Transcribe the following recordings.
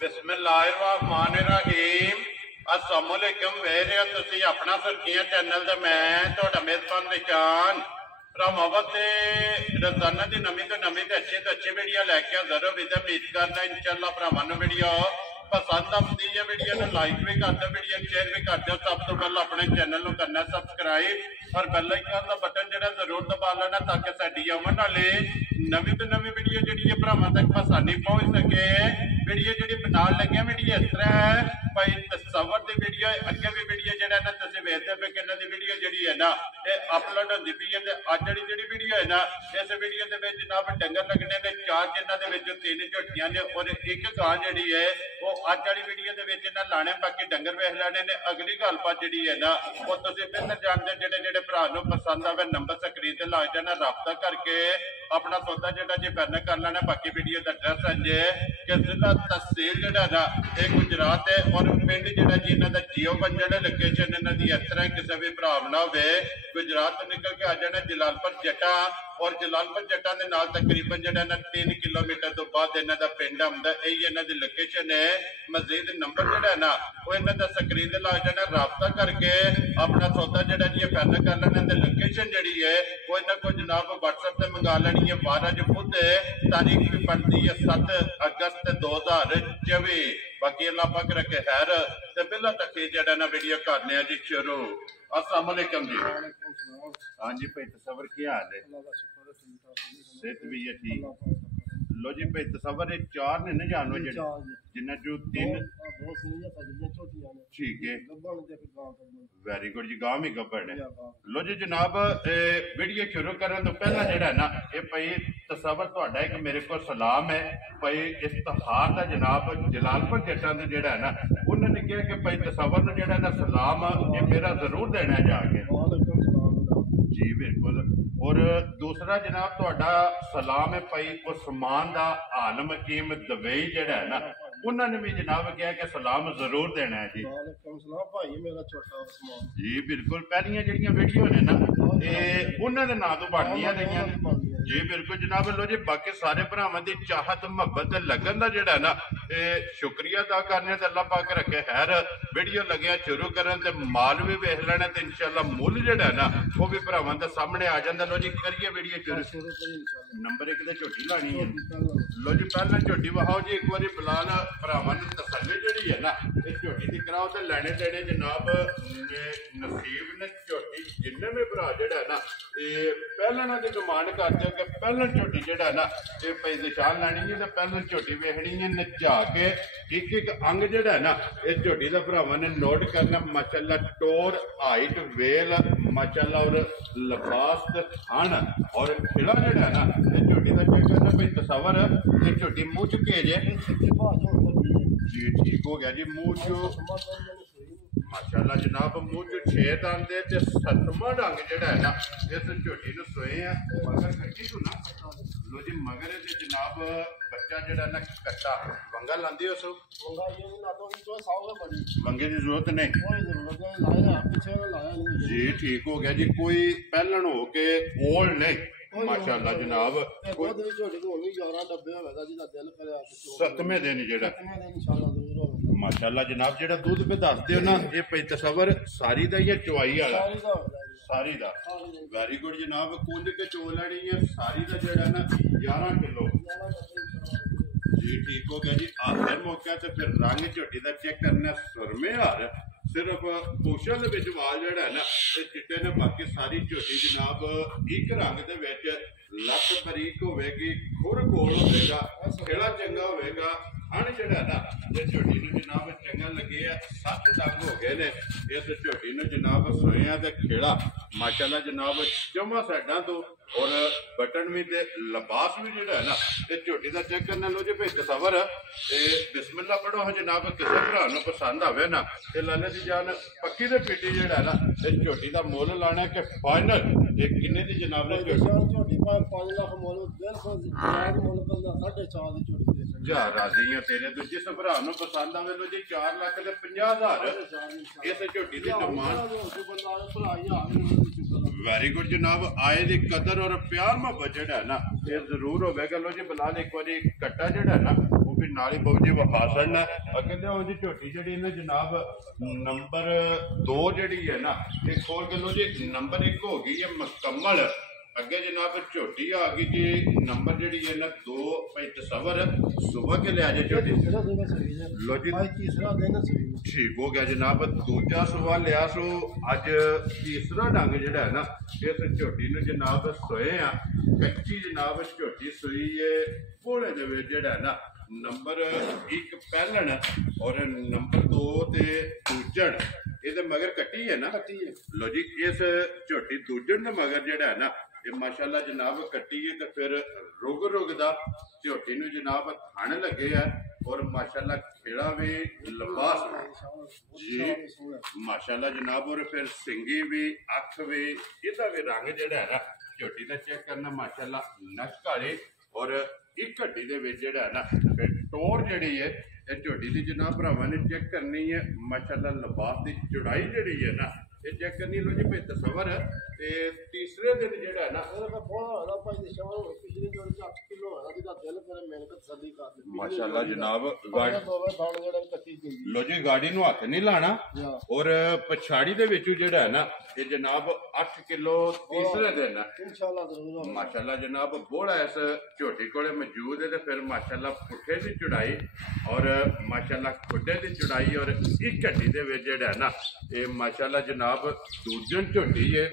बिस्मिल्लाहिर्रहमानिर्रहीम अस्सलाम वालेकुम वेरे तुसी अपना सरकिया चैनल ते मैं तुहाडा मेजबान निशान रामावत रोजाना की नवी तो अच्छी वीडियो लैके हाजिर हो उम्मीद करना इंशाअल्लाह भरावां नूं वीडियो पसंद आती है। वीडियो को लाइक भी कर दो, वीडियो शेयर भी कर दो। सब तो पहले अपने चैनल को करना सबसक्राइब और बेल आइकन का बटन जो जरूर दबा लेना ताकि साडी आने वाली नवी तो नवी वीडियो जी भरावां तक आसानी पहुंच सके। वीडियो जी बना लगे वीडियो इस तरह है भाई तस्वर की वीडियो अगे भी वीडियो जो है ना तुम वेखते पे कि इन्हों की वीडियो जी है ना ये अपलोड होती पी है। अज वाली जी वीडियो है ना इस वीडियो के जनाब डंगर लगने ने चार जिन्होंने 3 झोटियां ने और एक गां जी है वो अज वाली वीडियो के लाने बाकी डंगर वेख लेने ने। अगली गलबात जी है ना वो तुम फिर जानते जो जो भरा पसंद आवे नंबर स्क्रीन से ला जाना रबता करके अपना सौदा जो जी फाइनल कर लेना। बाकी वीडियो का एड्रैस है जे कि जिला तहसील जो ना ये गुजरात है और पिंड जो जी इन्हों का जियो बंजन लोकेशन इन्हों की इस तरह किसी भी भराव ना हो गुजरात तो निकल के आ जाना जलालपुर जटा और जलालपुर जटा के नाल तकरीबन जो 3 किलोमीटर तो बाद इन्हों का पिंड आता यही इन्हों की लोकेशन है। मजीद नंबर जो है ना वो इन्हों का स्क्रीन से ला जाना रबता करके अपना सौदा जो जी फाइनल कर लेना। लोकेशन जी है वो इन्हों को जनाब WhatsApp से मंगा लेनी है। 12 बुध तारीख भी बनती है 7 अगस्त 2024। बाकी अल्लाह पाक रखे खैर ते बिला तकरीर जड़ा ना वीडियो करने जी शुरू। अस्सलाम वालेकुम जी। हाँ जी भाई तस्वर क्या हाल है? सेहत भी है ठीक। लो जी भाई तस्वर 4 ने ना जानवर जिन्ना जो 3 ठीक है वेरी गुड जी गांव ही गब्बड़ है। लो जी जनाब वीडियो शुरू करने तो पहला जड़ा ना ये भाई तस्वर तुहाडा एक मेरे को सलाम है भाई इफ्तिखार का जनाब जलालपुर जटा का जड़ा है ना उन्होंने कहा कि भाई तस्वर ने जड़ा ना सलाम ये मेरा जरूर देना जाके जी बिल्कुल। और दूसरा जनाब तुहाडा सलाम है भाई उस्मान दा आलम हकीम दुबई जड़ा है ना उन्होंने भी जनाब कहा कि सलाम जरूर देना है जी। जी बिल्कुल पहलियां जड़ियां वीडियो ने ना उन्होंने नाम तो बननिया रही जी बिल्कुल जनाब। लो जी बाकी सारे भरावां दी चाहत मुहब्बत लगन का जड़ा ना शुक्रिया अदा करने अल्लाह पाक रखे खैर। वीडियो लगे शुरू करन ते माल भी वेख लेना ते इंशाअल्लाह मुल जड़ा ना वो भी भरावां दे सामने आ जांदा। लो जी करिए वीडियो शुरू। नंबर 1 ते झोटी लानी है। लो जी पहला झोटी वहाओ जी एक बारी बिलाल भरावां ने तसल्ली जड़ी है ना इस झोटी दी कराओ ते लेने देने जनाब नसीब ने झोटी जिन्ने भी भरा जड़ा ना पहलना की डिमांड करते कि पहलन झोटी जड़ा ना ये भाई निशान लैनी है तो पहलन झोटी वेखनी है नचा के एक अंग जड़ा है ना इस झोटी का भरावां ने नोट करना माशाअल्लाह टोर हाइट वेल माशाअल्लाह और लिबास थान और खिला जड़ा है ना इस झोटी का चेक करना भाई तस्वर ये झोटी मुँह चुके जे जी ठीक हो गया जी मुँह चो माशाअल्लाह जनाब मुँह चो 6 दंद है 7वां डंग जड़ा है ना इस झोटी नूं सोए है मगर कट्टी तू ना लो जी मगर जनाब बच्चा जड़ा ना कट्टा वंगा लांदी उस वंगे की जरूरत नहीं जी ठीक हो गया जी कोई पहलन हो के ओल नहीं माशाअल्लाह जनाब 7वें दिन जड़ा माशाअल्लाह जनाब जेड़ा दूध पे दस दियो ना ये भाई तस्वर सारी दा या चवाई वाला सारी दा वेरी गुड जनाब कुंज के चो लैनी है सारी दा जेड़ा ना 11 किलो जी ठीक हो गया जी। आखिर मौका तो फिर रंग झोटी का चेक करना सुरमे हार सिर्फ पोषण के वाल जड़ा है ना चिट्टे ने बाकी सारी झोटी जनाब एक रंग के लत बरीक होगी खुर गोल होगा खेड़ा चंगा होगा हण जड़ा ना इस झोटी जनाब चंगा लगे 7 दंग हो गए ने इस झोटी जनाब सोया तो खेड़ा माशाअल्लाह जनाब चौवां साइडा तो और बटन भी ते लिबास भी जो है ना इस झोटी का चेक करना। लो जी भाई तस्वर बिस्मिल्ला पढ़ो हाँ जनाब किसी भरा पसंद आवे ना तो लाले की जान पक्की ते पीटी जो है ना इस झोटी का मुल लाना कि फाइनल किन्ने की जनाब ने झोटी 5 लाख मुल जा राजी है तेरे तो जिस भरा पसंद आवे लो जी 4,50,000 इस झोटी की डिमांड वेरी गुड जनाब आए की कदर और प्यार मोहब्बत जड़ा है ना ये जरूर होगा। लो जी बिलाल एक बार कट्टा जड़ा है ना वो भी ਨਾਲ ਹੀ ਬਾਬੂ ਜੀ ਵਿਖਾ ਛੱਡਣਾ ਅੱਗੇ ਲਿਆਓ ਜੀ ਝੋਟੀ ਜਿਹੜੀ ਨਾ ਜਨਾਬ ਨੰਬਰ 2 ਜਿਹੜੀ ਹੈ ਨਾ ਇਹ ਖੋਲ ਕੇ ਲੋ ਜੀ ਨੰਬਰ 1 ਹੋ ਗਈ ਹੈ ਮੁਕੰਮਲ ਅੱਗੇ ਜਨਾਬ ਝੋਟੀ ਆ ਗਈ ਜੀ ਨੰਬਰ ਜਿਹੜੀ ਹੈ ਨਾ 2 ਭਾਈ ਤਸਵਰ ਸੁਬਹ ਕੇ ਲਿਆ ਜੇ ਝੋਟੀ ਲੋ ਜੀ तीसरा दिन ठीक हो गया जनाब दूजा सुबह लिया सो अज तीसरा डंग जिहड़ा है ना इस झोटी नूं जनाब सोए आ कच्ची जनाब झोटी सोई है घोड़े दे विच जिहड़ा है ना नंबर 1 पहलन और नंबर 2 ते दूजण ਇਹਦੇ मगर कट्टी है ना लो जी इस झोटी दूजण दे मगर जिहड़ा है ना ये माशाल्लाह जनाब कट्टी है तो फिर रुग दा झोटी नूं जनाब थण लगे है और माशाल्लाह खेड़ा भी लंबास जी माशाल्लाह जनाब और फिर सिंगी भी अख भी इहदा भी रंग जिहड़ा है ना झोटी दा चेक करना माशाल्लाह नक्श काली और एक हड्डी दे विच जिहड़ा है ना फिर टोर जिहड़ी है ये झोटी दी जनाब भरावां ने चेक करनी है माशाल्लाह लिबास दी चौड़ाई जिहड़ी है ना ये चेक करनी लो जी भाई तस्वर ते तीसरे दिन जिहड़ा है ना माशाल्लाह जनाब लो जी गाड़ी नूं हथ नहीं लाना और पछाड़ी दे विचों जिहड़ा है ना ये जनाब 8 किलो तीसरे दिन माशाल्लाह जनाब बोड़ा इस झोटी कोले मौजूद है ते फिर माशाल्लाह पुठे दी चौड़ाई और माशाल्लाह खुडे दी चौड़ाई और इक हड्डी दे विच जिहड़ा है ना ये माशाल्लाह जनाब दूजन झोटी है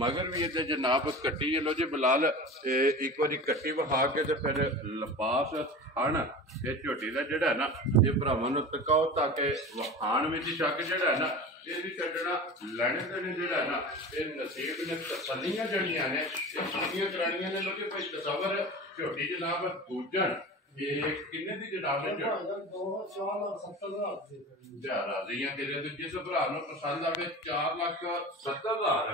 मगर भी ये जनाब कट्टी है लो जी बिलाल एक बारी कट्टी विखा के ते फिर लिबास हण ये झोटी का जिहड़ा है ना ये भरावां नूं तकाओ ताकि वखाण विच शक जिहड़ा है ना ये भी छड्डना लैणे देने जिहड़ा है ना ये नसीब ने तसल्लियां जड़ियां ने ये पूरियां करानियां ने लोके भाई तसवर झोटी जनाब दूजन ये किन्ने दी जनाब ने राजियां तेरे तो जिस भरा नूं पसंद आवे 4,70,000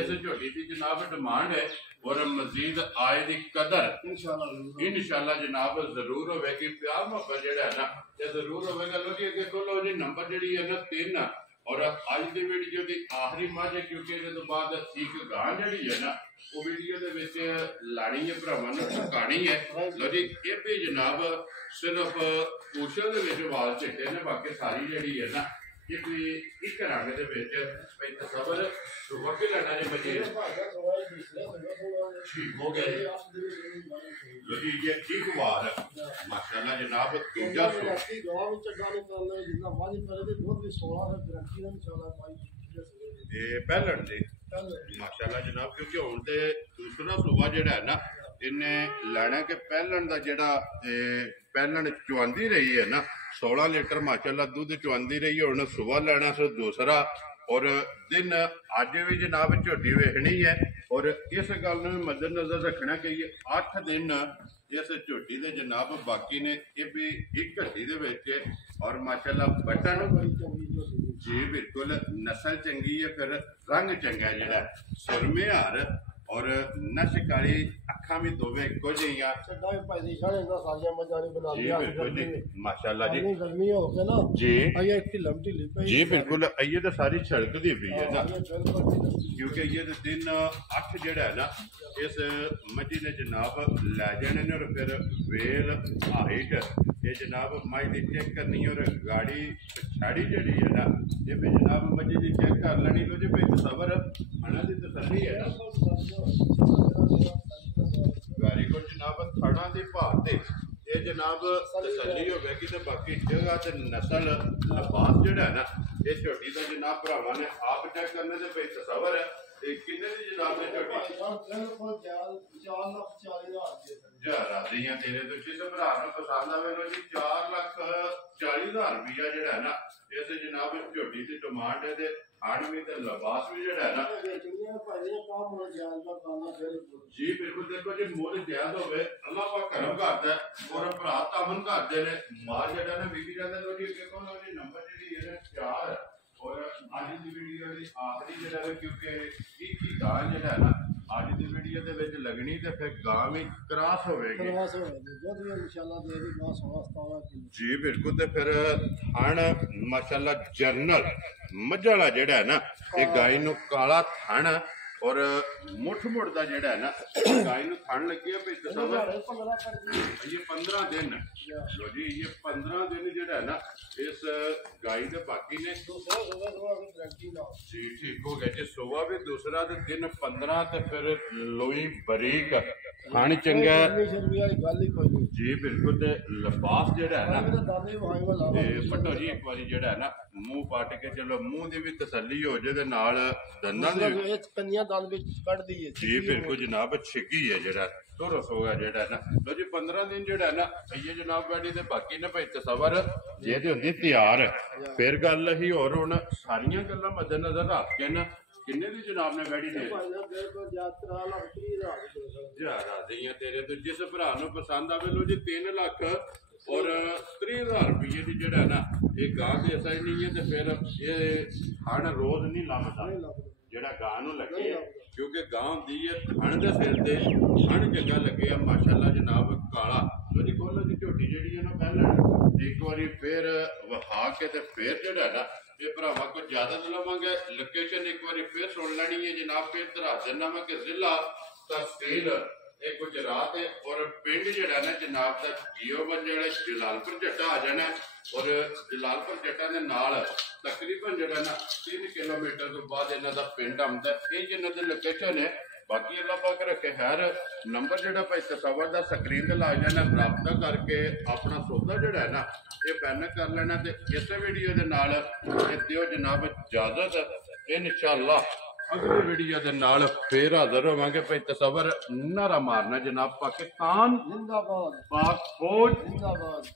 इस झोटी की जनाब डिमांड है और मजीद आय दी कदर इंशाअल्लाह जनाब जरूर होगी प्यार मोहब्बत जिहड़ा है ना ये जरूर होगा लो जी अगे खोलो जी नंबर जिहड़ी है ना 3 और अज की वीडियो की आखिरी मझ है क्योंकि इस तो बाद एक गां जिहड़ी है ना वो वीडियो दे विच लानी है भरावां नूं चुकानी है लो जी ये भी जनाब सिर्फ पूछल दे विच वाल चिट्टे ने बाकी सारी जिहड़ी है ना ये कोई एक रंग दे विच भाई तसवर सुबह के लेना जी बजे ठीक हो गया लो जी ये एक बार माशाल्लाह जनाब दूजा ये पहलन जी माशाल्लाह जनाब क्योंकि हुण ते दूसरा सुबह जिहड़ा है ना इन्हें लैना कि पहलन दा जिहड़ा पहलन चुआंदी रही है ना 16 लीटर माशाल्लाह दूध चुआंदी रही है हुण सुबह लैना सो दूसरा और दिन अज भी जनाब झोटी वेखनी है और इस गल नूं मद्देनजर रखना कि ये 8 दिन इस झोटी दे जनाब बाकी ने ये भी एक हड्डी दे विच और माशाल्लाह बटन जी बिल्कुल नस्ल चंगी है फिर रंग चंगा है जिहड़ा सुरमे हार और नश काली अखा भी दोवे इको जिहियां माशाल्लाह जी जी बिल्कुल ये तो सारी छड़कदी पई है ना क्योंकि ये दिन 8 जिहड़ा है ना इस मजी ने जनाब लै जाने ने और फिर वेल हाइट ये जनाब मज की चेक करनी और गाड़ी छाड़ी जिहड़ी है ना ये भी जनाब मजी की चेक कर लेनी लो जी भाई तसवर हना की तसल्ली है ना गाड़ी को जनाब थड़ा की भात ये जनाब तसल्ली होगी तो बाकी जगह ते नस्ल लिबास जिहड़ा है ना ये झोटी का जनाब भरावां ने आप चेक करने से भाई तसवर है किन्ने दी जनाब ने राजियां तेरे तो जिस भरा नूं पसंद आवे लो जी 4,40,000 रुपया जिहड़ा है ना इस जनाब झोटी की डिमांड है खाण भी ते लिबास भी जिहड़ा है ना जी बिल्कुल देखो जी मुल जायज होवे अल्लाह पाक करम करदा और भरा तामन करदे ने माल जिहड़ा ना विक जांदा लो जी देखो लो जी नंबर जिहड़ी है ना 4 और आज की वीडियो की आखिरी जिहड़ा है क्योंकि एक ही गां जिहड़ा है ना आज की वीडियो दे विच लगनी ते फिर गां भी क्रॉस होवेगी जी बिल्कुल ते फिर थण माशाल्लाह जर्नल मझ वाला जिहड़ा है ना ये गाय नूं काला थण और मुठ मुठ का जेड़ा है ना गाय नूं थण लगे भाई तसव्वुर ये 15 दिन लो जी ये 15 दिन जेड़ा है ना इस गाय दे बाकी ने जी ठीक हो गया जी सुबह भी दूसरा ते दिन 15 ते फिर लोई बरीक खान चंगा जी बिल्कुल ते लिबास जेड़ा है ना ते फटो जी एक बारी जेड़ा है ना मुंह पट के चलो मुंह दी भी तसल्ली हो जाए ते नाल दंदां दी जी बिल्कुल जनाब छिकी है जेड़ा तो रसोगा जेड़ा है ना लो जी 15 दिन जेड़ा है ना ये जनाब बैठी ते बाकी ने भाई तसव्वुर जे ते हुंदी तैयार फिर गल ही और हुण सारियां गल्लां मद्देनजर रख के ना किन्ने दी जनाब ने बैठी ने तेरे तो जिस भरा नूं पसंद आवे लो जी 3 लाख और 30,000 रुपये की जेड़ा है ना ये गां के ऐसा ही नहीं है तो फिर ये हण रोज नहीं लभदा जेड़ा गां नूं लगे क्योंकि गां होंदी है हण दे सिर ते हण चंगा लगे माशाअल्लाह जनाब काला तो जी खोलो जी झोटी जेड़ी है ना पहले एक बारी फिर वहा के ते फिर जेड़ा है ना ये भरावां को ज्यादा तो लवांगे लोकेशन एक बारी फिर सुन लेनी है जनाब फिर धरा देना मैं कि जिला तहसील गुजरात है और पिंड जड़ा ना जनाब का जीओबन जड़ा जलालपुर जट्टा आ जाना और जलालपुर जट्टा के नाल तकरीबन जड़ा ना 3 किलोमीटर तो बाद इन्हां दा पिंड आंदा है जिन्हां दी लोकेशन है बाकी अल्लाह पाक रखे खैर नंबर जड़ा भाई तसव्वुर दा स्क्रीन ते ला जाना राबता करके अपना सौदा जड़ा है ना ये पैन कर लेना ते इस वीडियो दे नाल दिओ जनाब इजाजत इंशाअल्लाह अगली वीडियो दे नाल फिर हाजिर होवांगे भाई तसव्वुर नारा मारना जनाब पाकिस्तान जिंदाबाद पाक फौज जिंदाबाद।